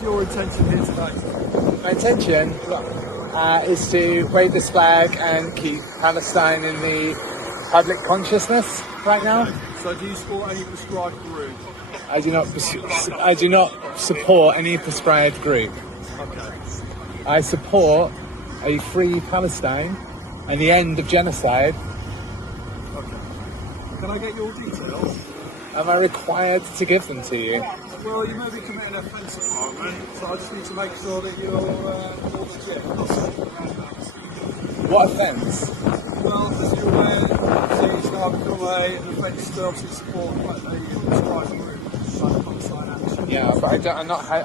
What's your intention here today? My intention is to wave this flag and keep Palestine in the public consciousness right now. Okay. So do you support any prescribed group? I do not support any prescribed group. Okay. I support a free Palestine and the end of genocide. Okay. Can I get your details? Am I required to give them to you? Well, you may be committing an offence at the moment, so I just need to make sure that you're legit. What offence? Well, as you're aware, it's now become an offence to obviously support a prescribed group, like Palestine Action. Yeah, but I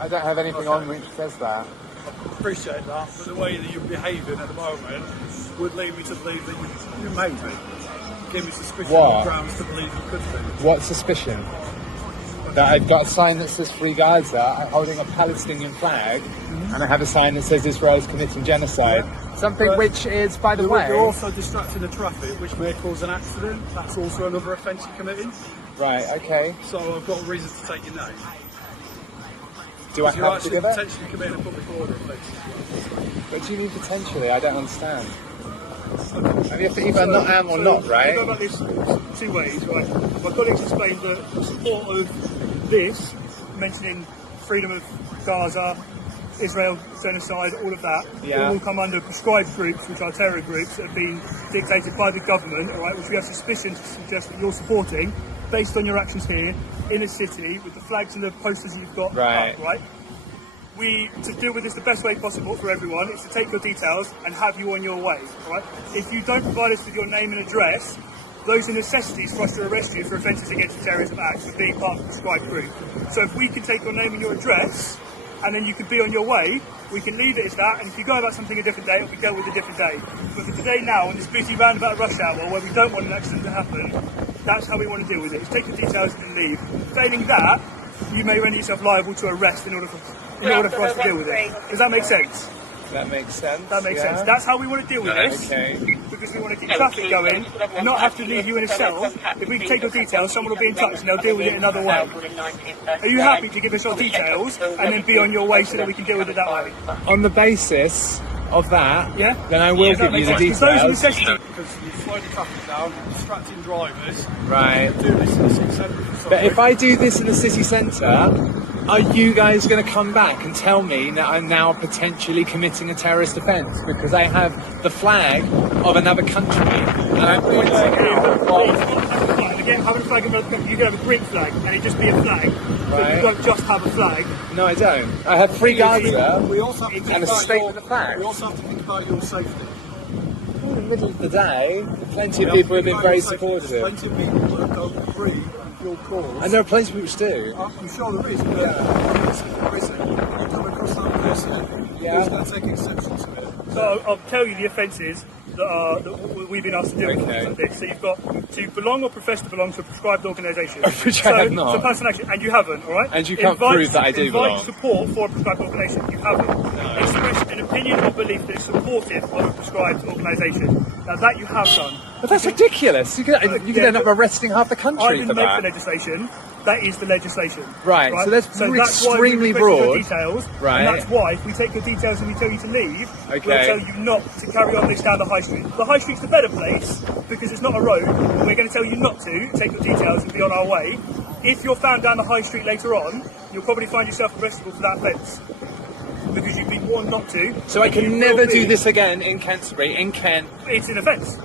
don't have anything on which says that. I appreciate that, but the way that you're behaving at the moment would lead me to believe that you may be. Give me suspicion of grounds to believe you could be. What suspicion? That I've got a sign that says Free Gaza, I'm holding a Palestinian flag, and I have a sign that says Israel is committing genocide. Yeah. Something But which is, by the way... You're also distracting the traffic, which may cause an accident. That's also another offence you're committing. Right, okay. So I've got a reason to take your name. Do I have to give You're it? actually potentially committing a public order offence. What do you mean potentially? I don't understand. I mean, you have to either not am or not, right? We go about this two ways, right? My colleagues explained that the support of this, mentioning freedom of Gaza, Israel, genocide, all of that, Yeah. all will come under prescribed groups, which are terror groups that have been dictated by the government, all right, which we have suspicion to suggest that you're supporting, based on your actions here in a city with the flags and the posters that you've got Right. up, right? To deal with this the best way possible for everyone is to take your details and have you on your way, all right? If you don't provide us with your name and address, those are necessities for us to arrest you for offences against the terrorism act for being part of the prescribed group. So if we can take your name and your address, and then you can be on your way, we can leave it as that, and if you go about something a different day, it'll be dealt with a different day. But for today now, on this busy roundabout rush hour where we don't want an accident to happen, that's how we want to deal with it, is take your details and leave. Failing that, you may render yourself liable to arrest in order for us to deal with it. Does that make sense? That makes sense. That makes sense. That's how we want to deal with this. Okay. Because we want to keep traffic going and not have to leave you in a cell. If we can take your details, someone will be in touch and they'll deal with it another way. Are you happy to give us your details and then be on your way so that we can deal with it that way? On the basis of that, Yeah? then I will give you the Because those are details. necessities. Because you're slowing the traffic down, distracting drivers. Right. Do this in the city centre. But if I do this in the city centre, are you guys going to come back and tell me that I'm now potentially committing a terrorist offence because I have the flag of another country and I'm pointing out? Again, having a flag in another country, you can have a Greek flag and it just be a flag. But Right. you don't just have a flag. No, I don't. I have Free Gaza We also have to think and a about state your- with a flag. We also have to think about your safety. In the middle of the day, plenty of people have been very supportive. Plenty of people that don't agree with your cause. And there are plenty of people who do. I'm sure there is, but there isn't. You come across that person Yeah. who's going to take exception to it. So Oh, I'll tell you the offences that we've been asked to deal with Okay. like this. So you've got to belong or profess to belong to a prescribed organisation. Which I have not. So person action, and you haven't, all right? And you can't prove that I do belong. Invite support for a prescribed organisation. You haven't. Express an opinion or belief that is supportive of a prescribed organisation. Now that you have done. But that's ridiculous. You could end up arresting half the I country didn't for make that. the legislation. That is the legislation. Right, so that's why extremely we requested your broad. details, Right. And that's why if we take your details and we tell you to leave, we'll Okay. tell you not to carry on this down the high street. The high street's the better place because it's not a road, and we're going to tell you not to take your details and be on our way. If you're found down the high street later on, you'll probably find yourself arrestable for that offence. Because you've been warned not to. So I You can will never be- do this again in Canterbury, in Kent. It's an offence.